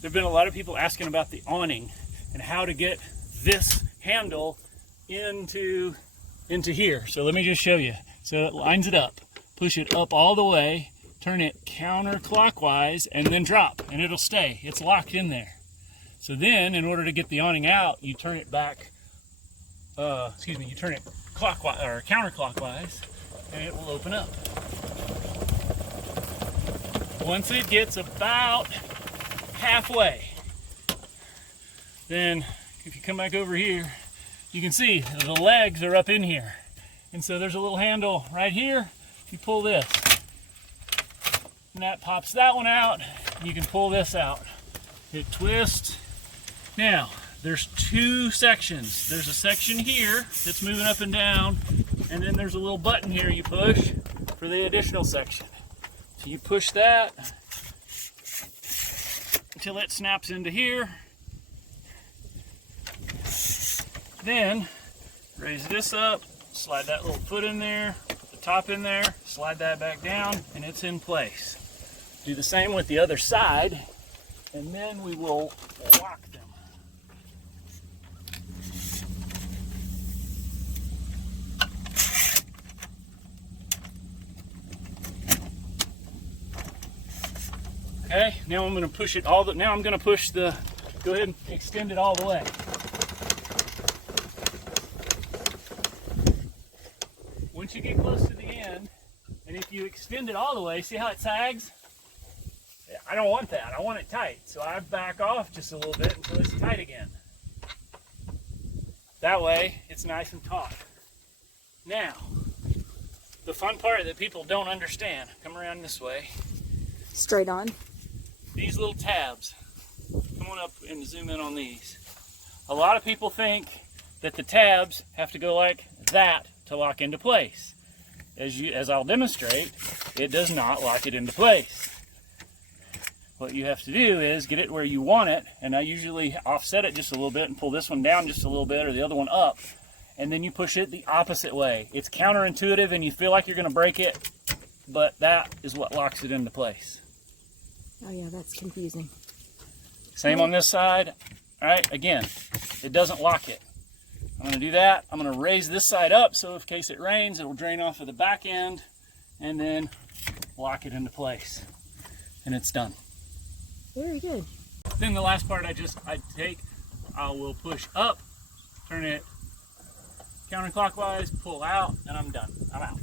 There've been a lot of people asking about the awning and how to get this handle into here. So let me just show you. So it lines it up. Push it up all the way, turn it counterclockwise, and then drop, and it'll stay. It's locked in there. So then, in order to get the awning out, you turn it back, you turn it clockwise or counterclockwise, and it will open up. Once it gets about halfway, then if you come back over here, you can see the legs are up in here. And so there's a little handle right here. You pull this, and that pops that one out. You can pull this out. It twists. Now, there's two sections. There's a section here that's moving up and down, and then there's a little button here you push for the additional section. So you push that until it snaps into here. Then, raise this up, slide that little foot in there, put the top in there, slide that back down, and it's in place. Do the same with the other side, and then we will lock them. Okay, now I'm going to push it all the, now I'm going to push the, go ahead and extend it all the way. Once you get close to the end, and if you extend it all the way, see how it sags? I don't want that, I want it tight. So I back off just a little bit until it's tight again. That way, it's nice and taut. Now, the fun part that people don't understand, come around this way. Straight on. These little tabs, come on up and zoom in on these. A lot of people think that the tabs have to go like that to lock into place. As I'll demonstrate, it does not lock it into place. What you have to do is get it where you want it, and I usually offset it just a little bit and pull this one down just a little bit or the other one up, and then you push it the opposite way. It's counterintuitive and you feel like you're going to break it, but that is what locks it into place. Oh yeah, that's confusing. Same on this side. All right, again, it doesn't lock it. I'm going to do that. I'm going to raise this side up so in case it rains, it will drain off of the back end, and then lock it into place. And it's done. Very good. Then the last part I will push up, turn it counterclockwise, pull out, and I'm done. I'm out.